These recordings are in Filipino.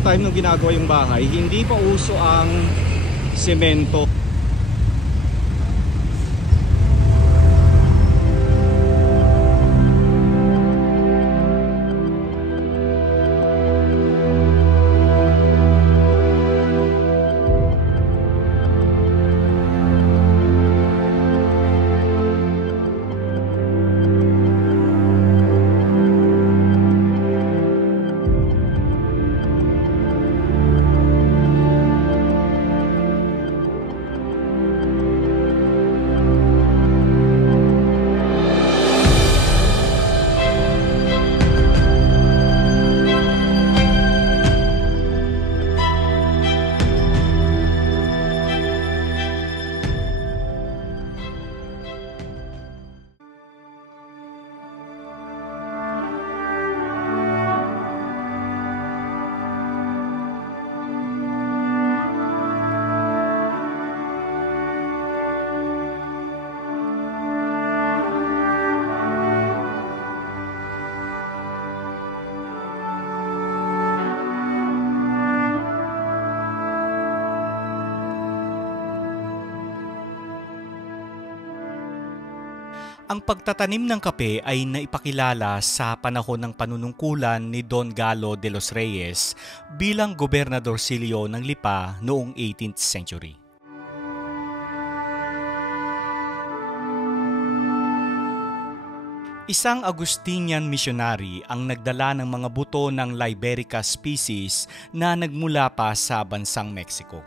that time nung ginagawa yung bahay, hindi pa uso ang semento. Ang pagtatanim ng kape ay naipakilala sa panahon ng panunungkulan ni Don Galo de los Reyes bilang gobernadorcillo ng Lipa noong 18th century. Isang Augustinian missionary ang nagdala ng mga buto ng Liberica species na nagmula pa sa bansang Mexico.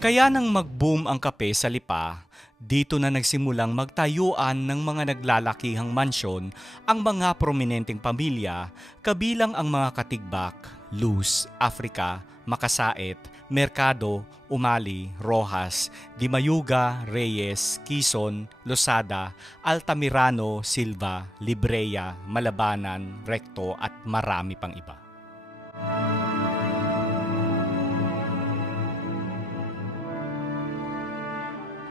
Kaya nang mag-boom ang kape sa Lipa, dito na nagsimulang magtayuan ng mga naglalakihang mansyon ang mga prominenteng pamilya, kabilang ang mga Katigbak, Luz, Africa, Makasait, Mercado, Umali, Rojas, Dimayuga, Reyes, Quezon, Losada, Altamirano, Silva, Libreya, Malabanan, Recto at marami pang iba.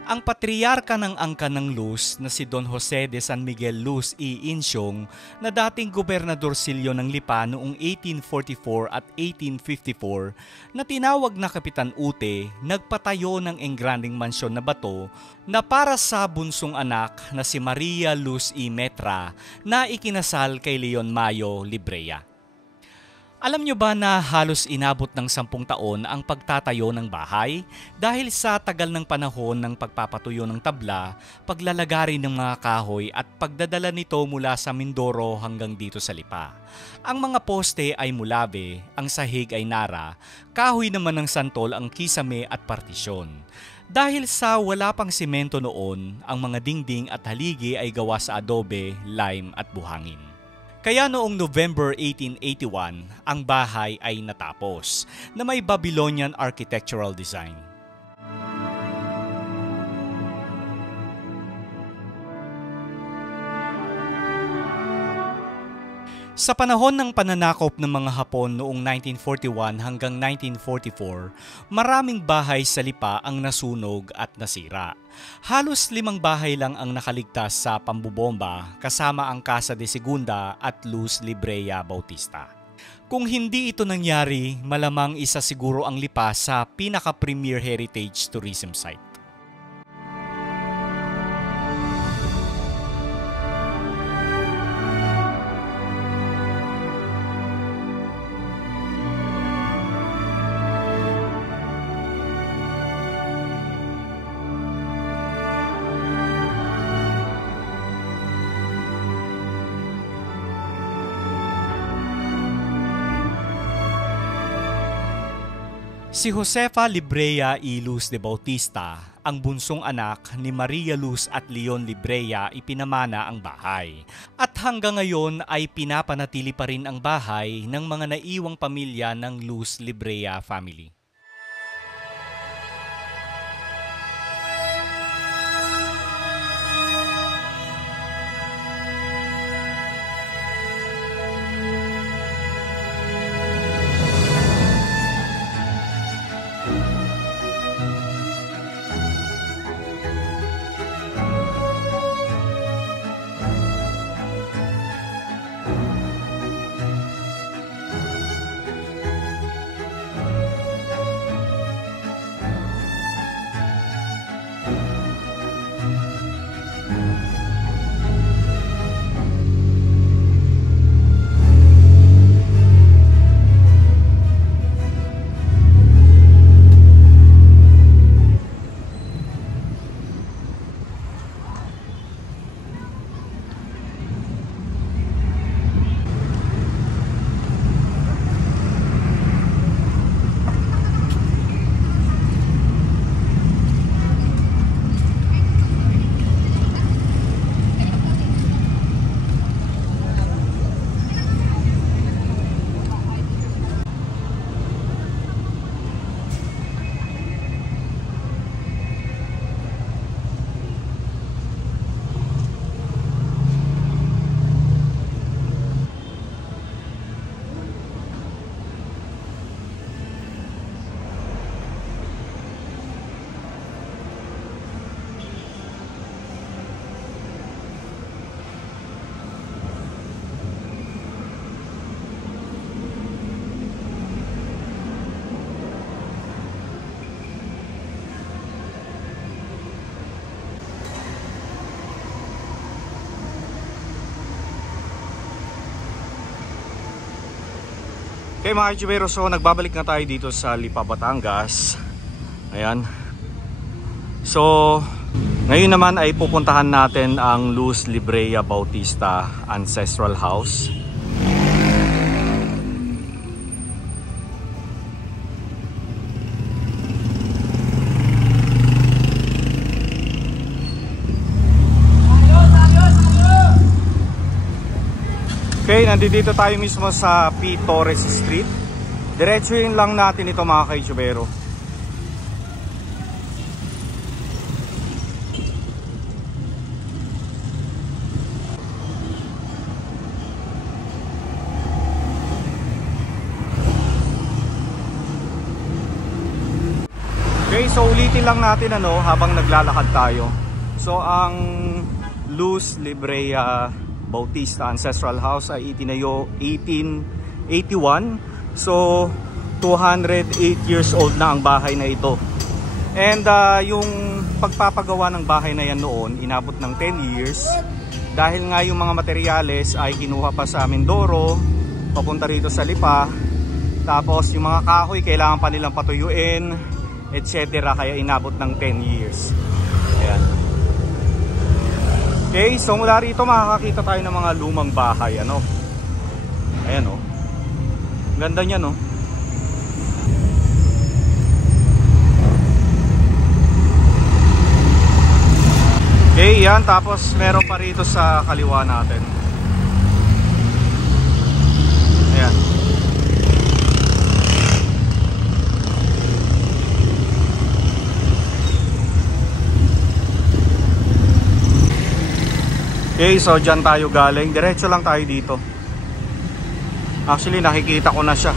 Ang patriarka ng Angka ng Luz na si Don Jose de San Miguel Luz y Insyong na dating gobernadorcillo ng Lipa noong 1844 at 1854 na tinawag na Kapitan Ute, nagpatayo ng engranding mansyon na bato na para sa bunsong anak na si Maria Luz y Metra na ikinasal kay Leon Mayo Libreya. Alam nyo ba na halos inabot ng 10 taon ang pagtatayo ng bahay dahil sa tagal ng panahon ng pagpapatuyo ng tabla, paglalagari ng mga kahoy at pagdadala nito mula sa Mindoro hanggang dito sa Lipa. Ang mga poste ay mulabe, ang sahig ay nara, kahoy naman ng santol ang kisame at partisyon. Dahil sa wala pang simento noon, ang mga dingding at haligi ay gawa sa adobe, lime at buhangin. Kaya noong November 1881, ang bahay ay natapos na may Babylonian architectural design. Sa panahon ng pananakop ng mga Hapon noong 1941 hanggang 1944, maraming bahay sa Lipa ang nasunog at nasira. Halos 5 bahay lang ang nakaligtas sa pambubomba kasama ang Casa de Segunda at Luz Libreya Bautista. Kung hindi ito nangyari, malamang isa siguro ang Lipa sa pinaka-premier heritage tourism site. Si Josefa Libreya y Luz de Bautista, ang bunsong anak ni Maria Luz at Leon Libreya, ipinamana ang bahay. At hanggang ngayon ay pinapanatili pa rin ang bahay ng mga naiwang pamilya ng Luz Libreya family. Okay mga ka-YouTubero, so nagbabalik na tayo dito sa Lipa, Batangas. Ayan. So ngayon naman ay pupuntahan natin ang Luz Librea Bautista Ancestral House. Okay, nandito tayo mismo sa P. Torres Street. Diretsuhin lang natin ito mga ka-YouTubero. Okay, so ulitin lang natin habang naglalakad tayo. So ang Luz Librea Bautista Ancestral House ay itinayo 1881. So 208 years old na ang bahay na ito. And yung pagpapagawa ng bahay na yan noon inabot ng 10 years. Dahil nga yung mga materyales ay kinuha pa sa Mindoro, papunta rito sa Lipa. Tapos yung mga kahoy kailangan pa nilang patuyuin, etc. Kaya inabot ng 10 years. Ayan. Okay, so mula rito makakakita tayo ng mga lumang bahay, Ayan ganda niya, Okay, yan. Tapos meron pa rito sa kaliwa natin. Ayan. Okay, so dyan tayo galing. Diretso lang tayo dito. Actually, nakikita ko na siya.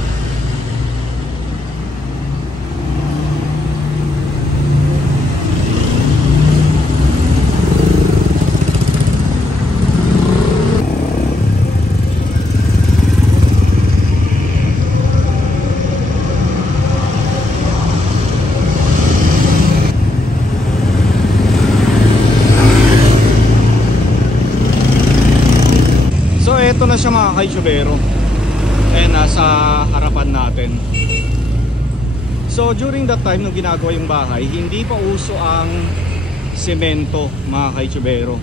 Ito na siya mga ka-YouTubero. Nasa harapan natin. So during that time nung ginagawa yung bahay, hindi pa uso ang semento mga ka-YouTubero.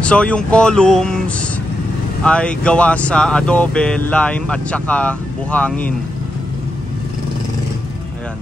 So yung columns ay gawa sa adobe, lime at saka buhangin. Ayan.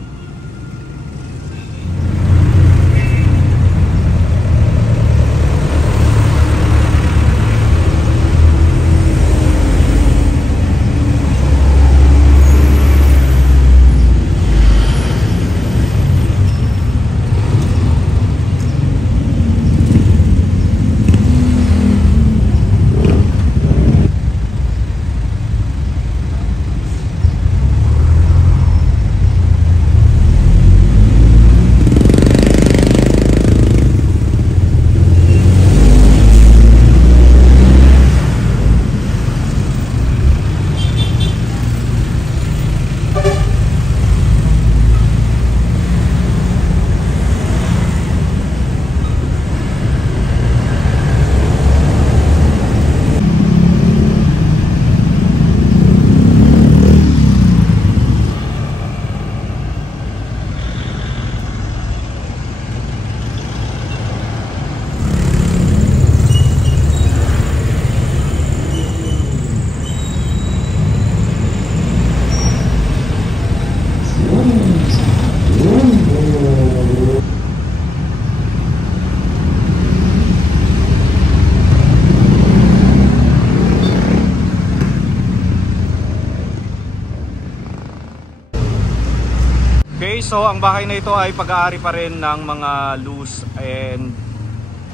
Okay, so ang bahay na ito ay pag-aari pa rin ng mga Luz and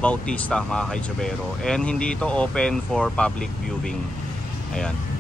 Bautista mga ka-YouTubero. And hindi ito open for public viewing. Ayan.